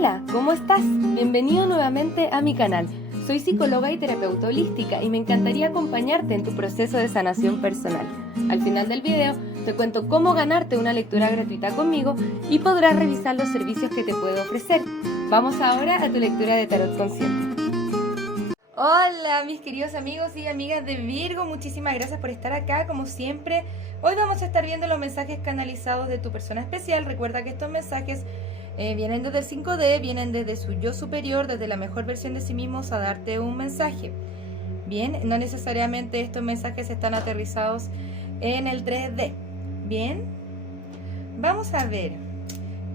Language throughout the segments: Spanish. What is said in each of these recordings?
Hola, ¿cómo estás? Bienvenido nuevamente a mi canal. Soy psicóloga y terapeuta holística y me encantaría acompañarte en tu proceso de sanación personal. Al final del video te cuento cómo ganarte una lectura gratuita conmigo y podrás revisar los servicios que te puedo ofrecer. Vamos ahora a tu lectura de tarot consciente. Hola mis queridos amigos y amigas de Virgo, muchísimas gracias por estar acá como siempre. Hoy vamos a estar viendo los mensajes canalizados de tu persona especial. Recuerda que estos mensajes vienen desde el 5D, vienen desde su yo superior, desde la mejor versión de sí mismos a darte un mensaje. Bien, no necesariamente estos mensajes están aterrizados en el 3D. Bien, vamos a ver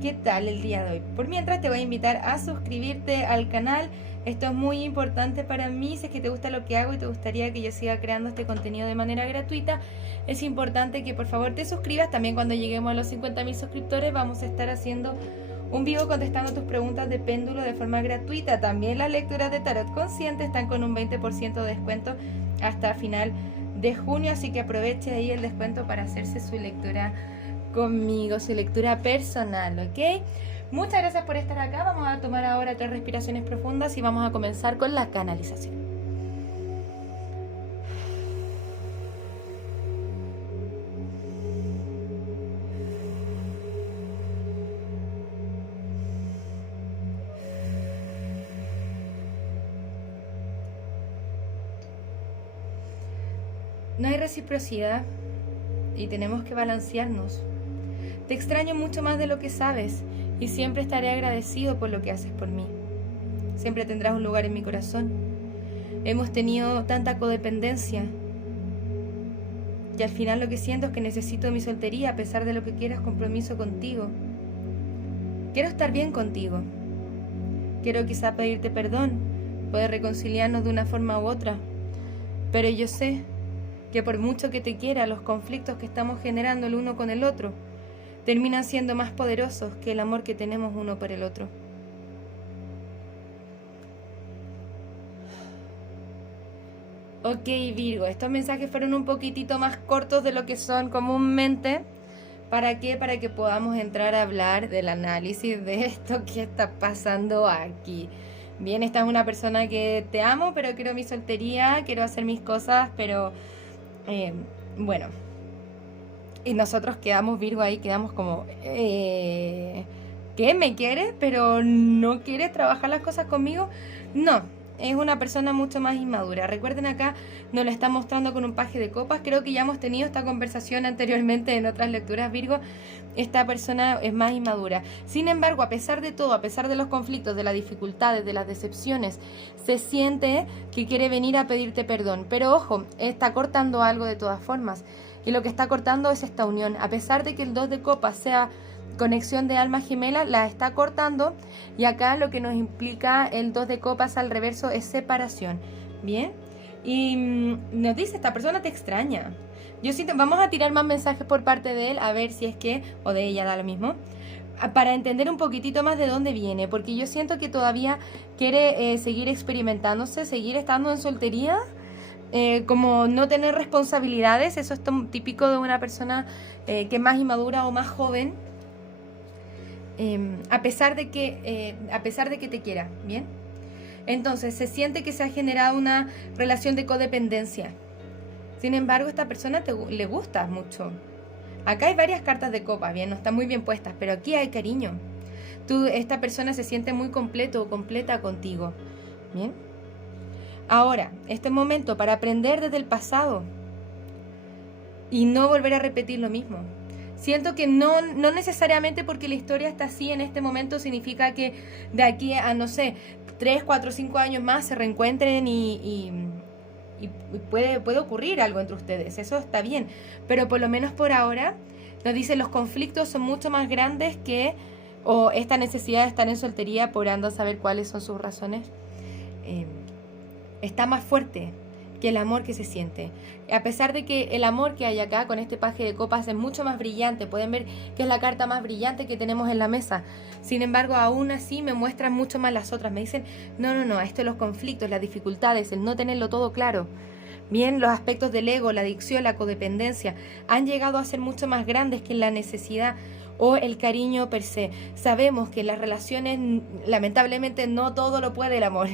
qué tal el día de hoy. Por mientras te voy a invitar a suscribirte al canal. Esto es muy importante para mí. Si es que te gusta lo que hago y te gustaría que yo siga creando este contenido de manera gratuita, es importante que por favor te suscribas. También cuando lleguemos a los 50.000 suscriptores vamos a estar haciendo un vivo contestando tus preguntas de péndulo de forma gratuita. También las lecturas de tarot consciente están con un 20% de descuento hasta final de junio, así que aproveche ahí el descuento para hacerse su lectura conmigo, su lectura personal, ¿ok? Muchas gracias por estar acá. Vamos a tomar ahora 3 respiraciones profundas y vamos a comenzar con la canalización. No hay reciprocidad y tenemos que balancearnos. Te extraño mucho más de lo que sabes y siempre estaré agradecido por lo que haces por mí. Siempre tendrás un lugar en mi corazón. Hemos tenido tanta codependencia y al final lo que siento es que necesito mi soltería a pesar de lo que quieras compromiso contigo. Quiero estar bien contigo. Quiero quizá pedirte perdón, poder reconciliarnos de una forma u otra, pero yo sé que por mucho que te quiera, los conflictos que estamos generando el uno con el otro terminan siendo más poderosos que el amor que tenemos uno por el otro. Ok, Virgo, estos mensajes fueron un poquitito más cortos de lo que son comúnmente. ¿Para qué? Para que podamos entrar a hablar del análisis de esto que está pasando aquí. Bien, esta es una persona que te amo, pero quiero mi soltería, quiero hacer mis cosas, pero bueno, y nosotros quedamos, Virgo, ahí quedamos como ¿qué? ¿Me quieres? ¿Pero no quieres trabajar las cosas conmigo? No, es una persona mucho más inmadura. Recuerden, acá nos la está mostrando con un paje de copas. Creo que ya hemos tenido esta conversación anteriormente en otras lecturas, Virgo. Esta persona es más inmadura. Sin embargo, a pesar de todo, a pesar de los conflictos, de las dificultades, de las decepciones, se siente que quiere venir a pedirte perdón. Pero ojo, está cortando algo de todas formas. Y lo que está cortando es esta unión. A pesar de que el 2 de copas sea conexión de alma gemela, la está cortando. Y acá lo que nos implica el 2 de copas al reverso es separación. Bien. Y nos dice, esta persona te extraña. Yo siento, vamos a tirar más mensajes por parte de él, a ver si es que, o de ella, da lo mismo, para entender un poquitito más de dónde viene, porque yo siento que todavía quiere seguir experimentándose, seguir estando en soltería, como no tener responsabilidades. Eso es típico de una persona que es más inmadura o más joven, a pesar de que te quiera, ¿bien? Entonces se siente que se ha generado una relación de codependencia. Sin embargo, esta persona le gusta mucho. Acá hay varias cartas de copas, bien, no están muy bien puestas, pero aquí hay cariño. Esta persona se siente muy completo o completa contigo, bien. Ahora, este momento para aprender desde el pasado y no volver a repetir lo mismo. Siento que no necesariamente porque la historia está así en este momento significa que de aquí a, no sé, 3, 4, 5 años más se reencuentren y puede ocurrir algo entre ustedes. Eso está bien, pero por lo menos por ahora nos dicen los conflictos son mucho más grandes que o esta necesidad de estar en soltería, por ando a saber cuáles son sus razones. Está más fuerte que el amor que se siente. A pesar de que el amor que hay acá con este paje de copas es mucho más brillante, pueden ver que es la carta más brillante que tenemos en la mesa. Sin embargo, aún así me muestran mucho más las otras. Me dicen, no, esto es los conflictos, las dificultades, el no tenerlo todo claro. Bien, los aspectos del ego, la adicción, la codependencia han llegado a ser mucho más grandes que la necesidad o el cariño per se. Sabemos que en las relaciones, lamentablemente, no todo lo puede el amor,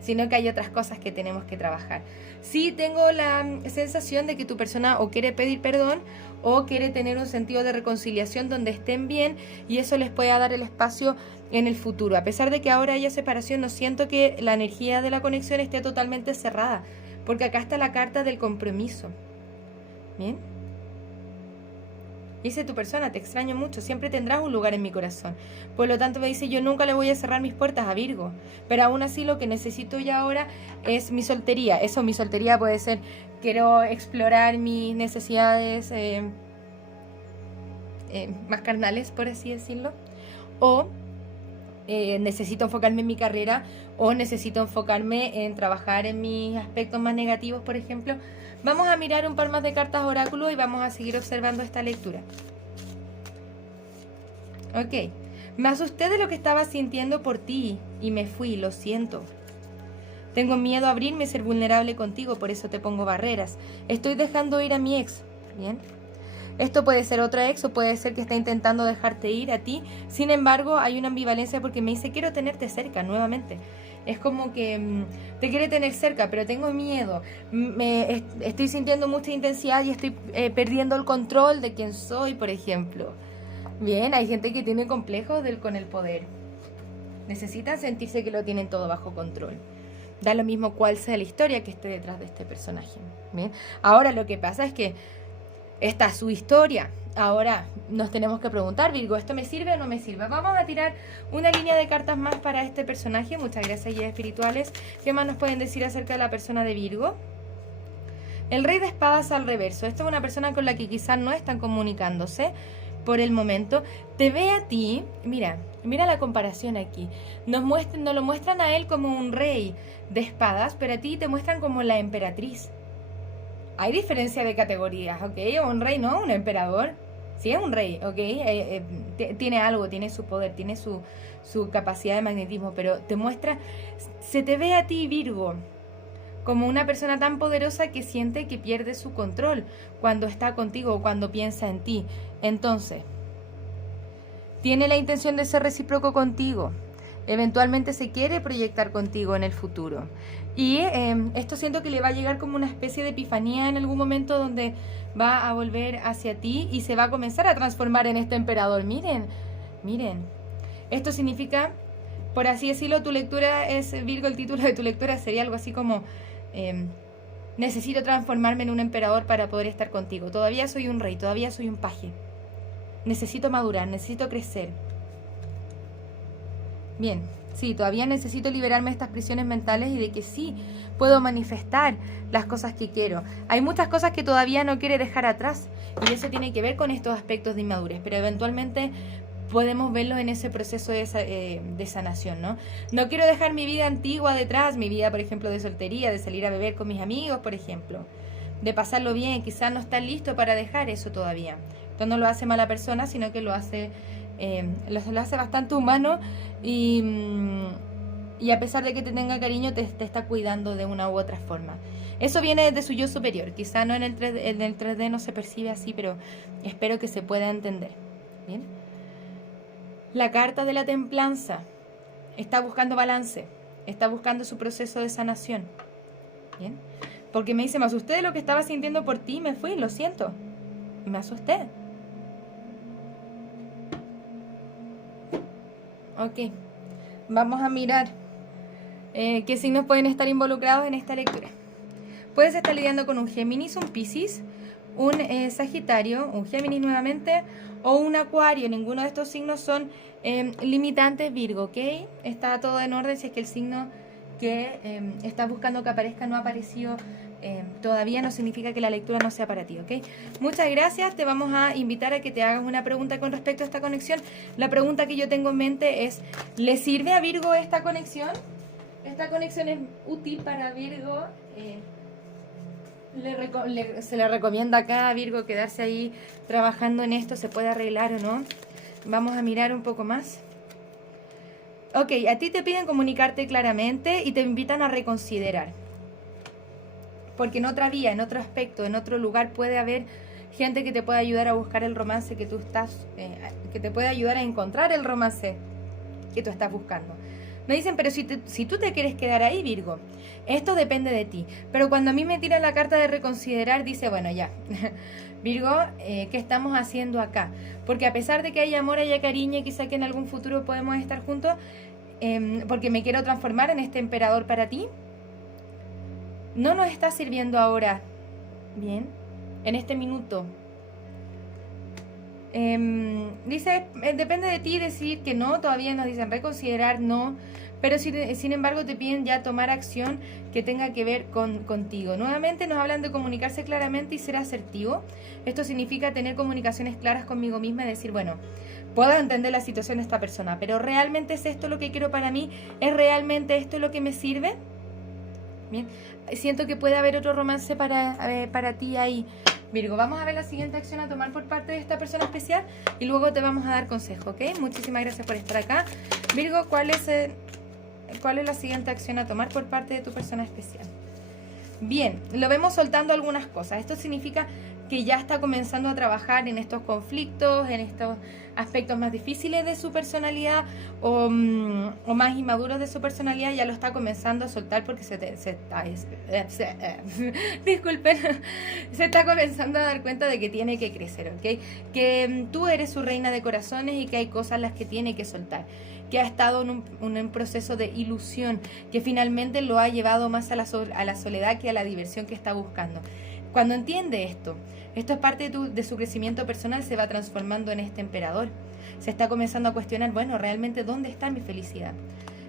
sino que hay otras cosas que tenemos que trabajar. Sí tengo la sensación de que tu persona o quiere pedir perdón o quiere tener un sentido de reconciliación donde estén bien, y eso les pueda dar el espacio en el futuro. A pesar de que ahora haya separación, no siento que la energía de la conexión esté totalmente cerrada, porque acá está la carta del compromiso. ¿Bien? Dice tu persona, te extraño mucho, siempre tendrás un lugar en mi corazón. Por lo tanto me dice, yo nunca le voy a cerrar mis puertas a Virgo, pero aún así lo que necesito ya ahora es mi soltería. Eso, mi soltería puede ser, quiero explorar mis necesidades más carnales, por así decirlo, o necesito enfocarme en mi carrera, o necesito enfocarme en trabajar en mis aspectos más negativos, por ejemplo. Vamos a mirar un par más de cartas oráculo y vamos a seguir observando esta lectura. Ok, me asusté de lo que estaba sintiendo por ti y me fui, lo siento. Tengo miedo a abrirme y ser vulnerable contigo, por eso te pongo barreras. Estoy dejando ir a mi ex. Bien. Esto puede ser otra ex o puede ser que está intentando dejarte ir a ti. Sin embargo, hay una ambivalencia porque me dice, quiero tenerte cerca nuevamente. Es como que te quiere tener cerca, pero tengo miedo. Estoy sintiendo mucha intensidad y estoy perdiendo el control de quién soy, por ejemplo. Bien, hay gente que tiene complejos con el poder. Necesitan sentirse que lo tienen todo bajo control. Da lo mismo cuál sea la historia que esté detrás de este personaje. Bien, ahora lo que pasa es que esta es su historia. Ahora nos tenemos que preguntar, Virgo, ¿esto me sirve o no me sirve? Vamos a tirar una línea de cartas más para este personaje. Muchas gracias, guías espirituales. ¿Qué más nos pueden decir acerca de la persona de Virgo? El Rey de Espadas al reverso. Esta es una persona con la que quizás no están comunicándose por el momento. Te ve a ti, mira la comparación aquí. Nos lo muestran a él como un rey de espadas, pero a ti te muestran como la emperatriz. Hay diferencia de categorías, ¿ok? Un rey, ¿no? Un emperador. Sí, es un rey, ¿ok? Tiene algo, tiene su poder, tiene su capacidad de magnetismo, pero te muestra, se te ve a ti, Virgo, como una persona tan poderosa que siente que pierde su control cuando está contigo o cuando piensa en ti. Entonces, tiene la intención de ser recíproco contigo. Eventualmente se quiere proyectar contigo en el futuro. Y esto siento que le va a llegar como una especie de epifanía en algún momento donde va a volver hacia ti y se va a comenzar a transformar en este emperador. Miren. Esto significa, por así decirlo, tu lectura es, Virgo, el título de tu lectura sería algo así como necesito transformarme en un emperador para poder estar contigo. Todavía soy un rey, todavía soy un paje. Necesito madurar, necesito crecer. Bien, sí, todavía necesito liberarme de estas prisiones mentales y de que sí puedo manifestar las cosas que quiero. Hay muchas cosas que todavía no quiere dejar atrás y eso tiene que ver con estos aspectos de inmadurez, pero eventualmente podemos verlo en ese proceso de sanación, ¿no? No quiero dejar mi vida antigua detrás, mi vida, por ejemplo, de soltería, de salir a beber con mis amigos, por ejemplo, de pasarlo bien. Quizás no está listo para dejar eso todavía. Esto no lo hace mala persona, sino que lo hace bastante humano y a pesar de que te tenga cariño, te está cuidando de una u otra forma. Eso viene desde su yo superior. Quizá no en el 3D no se percibe así, pero espero que se pueda entender. Bien. La carta de la templanza está buscando balance, está buscando su proceso de sanación. Bien. Porque me dice, me asusté de lo que estaba sintiendo por ti, me fui, lo siento. Me asusté. Ok, vamos a mirar qué signos pueden estar involucrados en esta lectura. Puedes estar lidiando con un Géminis, un Piscis, un Sagitario, un Géminis nuevamente o un Acuario. Ninguno de estos signos son limitantes, Virgo, ¿ok? Está todo en orden si es que el signo que estás buscando que aparezca no ha aparecido todavía, no significa que la lectura no sea para ti, ¿ok? Muchas gracias, te vamos a invitar a que te hagas una pregunta con respecto a esta conexión. La pregunta que yo tengo en mente es, ¿le sirve a Virgo esta conexión? ¿Esta conexión es útil para Virgo? Se le recomienda acá a Virgo quedarse ahí trabajando en esto, ¿se puede arreglar o no? Vamos a mirar un poco más. Ok, a ti te piden comunicarte claramente y te invitan a reconsiderar. Porque en otra vía, en otro aspecto, en otro lugar puede haber gente que te pueda ayudar a buscar el romance que tú estás, que te pueda ayudar a encontrar el romance que tú estás buscando. Me dicen, pero si tú te quieres quedar ahí, Virgo, esto depende de ti. Pero cuando a mí me tira la carta de reconsiderar, dice, bueno, ya, Virgo, ¿qué estamos haciendo acá? Porque a pesar de que hay amor, haya cariño y quizá que en algún futuro podemos estar juntos, porque me quiero transformar en este emperador para ti, no nos está sirviendo ahora, bien, en este minuto. Dice, depende de ti decir que no, todavía nos dicen reconsiderar, no, pero sin embargo te piden ya tomar acción que tenga que ver contigo. Nuevamente nos hablan de comunicarse claramente y ser asertivo. Esto significa tener comunicaciones claras conmigo misma y decir, bueno, puedo entender la situación de esta persona, pero ¿realmente es esto lo que quiero para mí? ¿Es realmente esto lo que me sirve? Bien, siento que puede haber otro romance para ti ahí, Virgo. Vamos a ver la siguiente acción a tomar por parte de esta persona especial y luego te vamos a dar consejo, ¿ok? Muchísimas gracias por estar acá. Virgo, ¿cuál es la siguiente acción a tomar por parte de tu persona especial? Bien, lo vemos soltando algunas cosas. Esto significa que ya está comenzando a trabajar en estos conflictos, en estos aspectos más difíciles de su personalidad o más inmaduros de su personalidad. Ya lo está comenzando a soltar porque disculpen, se está comenzando a dar cuenta de que tiene que crecer, ¿ok? Que tú eres su reina de corazones y que hay cosas las que tiene que soltar, que ha estado en un proceso de ilusión, que finalmente lo ha llevado más a la soledad que a la diversión que está buscando. Cuando entiende esto es parte de su crecimiento personal, se va transformando en este emperador. Se está comenzando a cuestionar, bueno, realmente, ¿dónde está mi felicidad?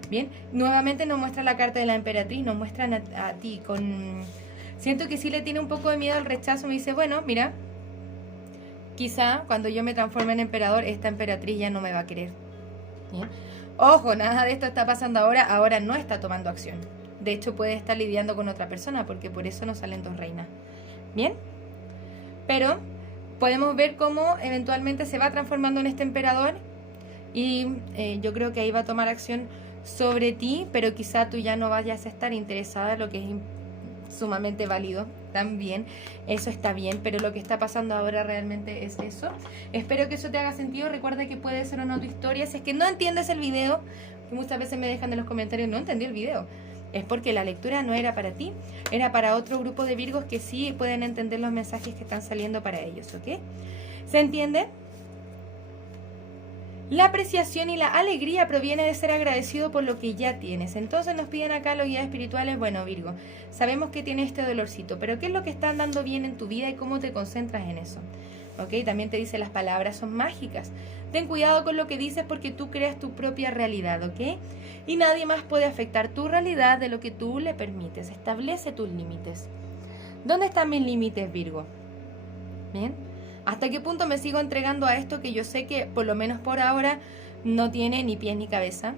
Bien, nuevamente nos muestra la carta de la emperatriz, nos muestran a ti con... Siento que sí le tiene un poco de miedo al rechazo, me dice, bueno, mira, quizá cuando yo me transforme en emperador, esta emperatriz ya no me va a querer. ¿Bien? Ojo, nada de esto está pasando ahora no está tomando acción. De hecho, puede estar lidiando con otra persona, porque por eso nos salen dos reinas. ¿Bien? Pero podemos ver cómo eventualmente se va transformando en este emperador y yo creo que ahí va a tomar acción sobre ti, pero quizá tú ya no vayas a estar interesada, lo que es sumamente válido también. Eso está bien, pero lo que está pasando ahora realmente es eso. Espero que eso te haga sentido. Recuerda que puede ser una tu historia. Si es que no entiendes el video, que muchas veces me dejan en los comentarios, no entendí el video, es porque la lectura no era para ti, era para otro grupo de Virgos que sí pueden entender los mensajes que están saliendo para ellos, ¿ok? ¿Se entiende? La apreciación y la alegría proviene de ser agradecido por lo que ya tienes. Entonces nos piden acá los guías espirituales, bueno, Virgo, sabemos que tienes este dolorcito, pero ¿qué es lo que está andando bien en tu vida y cómo te concentras en eso? ¿Ok? También te dice las palabras son mágicas. Ten cuidado con lo que dices porque tú creas tu propia realidad, ¿ok? Y nadie más puede afectar tu realidad de lo que tú le permites. Establece tus límites. ¿Dónde están mis límites, Virgo? ¿Bien? ¿Hasta qué punto me sigo entregando a esto que yo sé que, por lo menos por ahora, no tiene ni pies ni cabeza?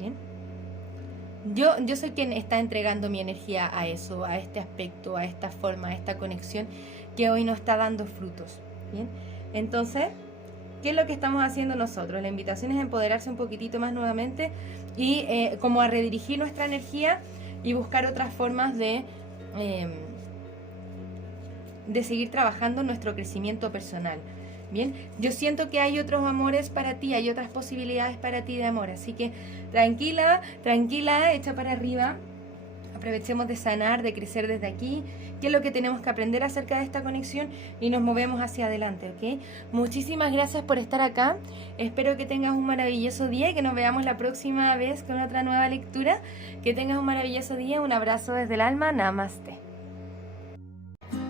¿Bien? Yo soy quien está entregando mi energía a eso, a este aspecto, a esta forma, a esta conexión que hoy no está dando frutos. ¿Bien? Entonces, ¿qué es lo que estamos haciendo nosotros? La invitación es empoderarse un poquitito más nuevamente y como a redirigir nuestra energía y buscar otras formas de seguir trabajando nuestro crecimiento personal. Bien, yo siento que hay otros amores para ti, hay otras posibilidades para ti de amor, así que tranquila, echa para arriba. Aprovechemos de sanar, de crecer desde aquí, qué es lo que tenemos que aprender acerca de esta conexión y nos movemos hacia adelante, ¿ok? Muchísimas gracias por estar acá, espero que tengas un maravilloso día y que nos veamos la próxima vez con otra nueva lectura. Que tengas un maravilloso día, un abrazo desde el alma, namaste.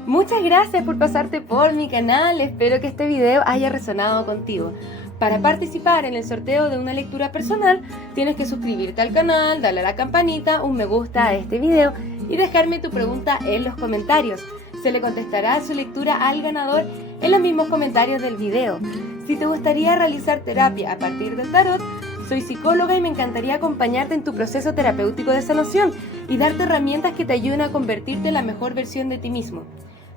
Muchas gracias por pasarte por mi canal, espero que este video haya resonado contigo. Para participar en el sorteo de una lectura personal, tienes que suscribirte al canal, darle a la campanita, un me gusta a este video y dejarme tu pregunta en los comentarios. Se le contestará su lectura al ganador en los mismos comentarios del video. Si te gustaría realizar terapia a partir del tarot, soy psicóloga y me encantaría acompañarte en tu proceso terapéutico de sanación y darte herramientas que te ayuden a convertirte en la mejor versión de ti mismo.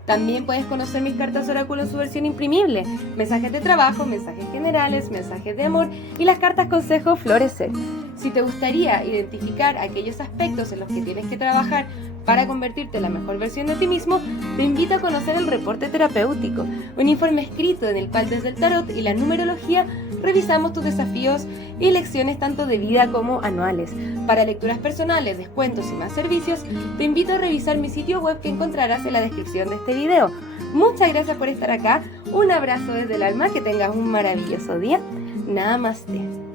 También puedes conocer mis cartas oráculo en su versión imprimible, mensajes de trabajo, mensajes generales, mensajes de amor y las cartas consejo florecer. Si te gustaría identificar aquellos aspectos en los que tienes que trabajar Para convertirte en la mejor versión de ti mismo, te invito a conocer el reporte terapéutico, un informe escrito en el cual desde el tarot y la numerología revisamos tus desafíos y lecciones tanto de vida como anuales. Para lecturas personales, descuentos y más servicios, te invito a revisar mi sitio web que encontrarás en la descripción de este video. Muchas gracias por estar acá, un abrazo desde el alma, que tengas un maravilloso día. Namaste.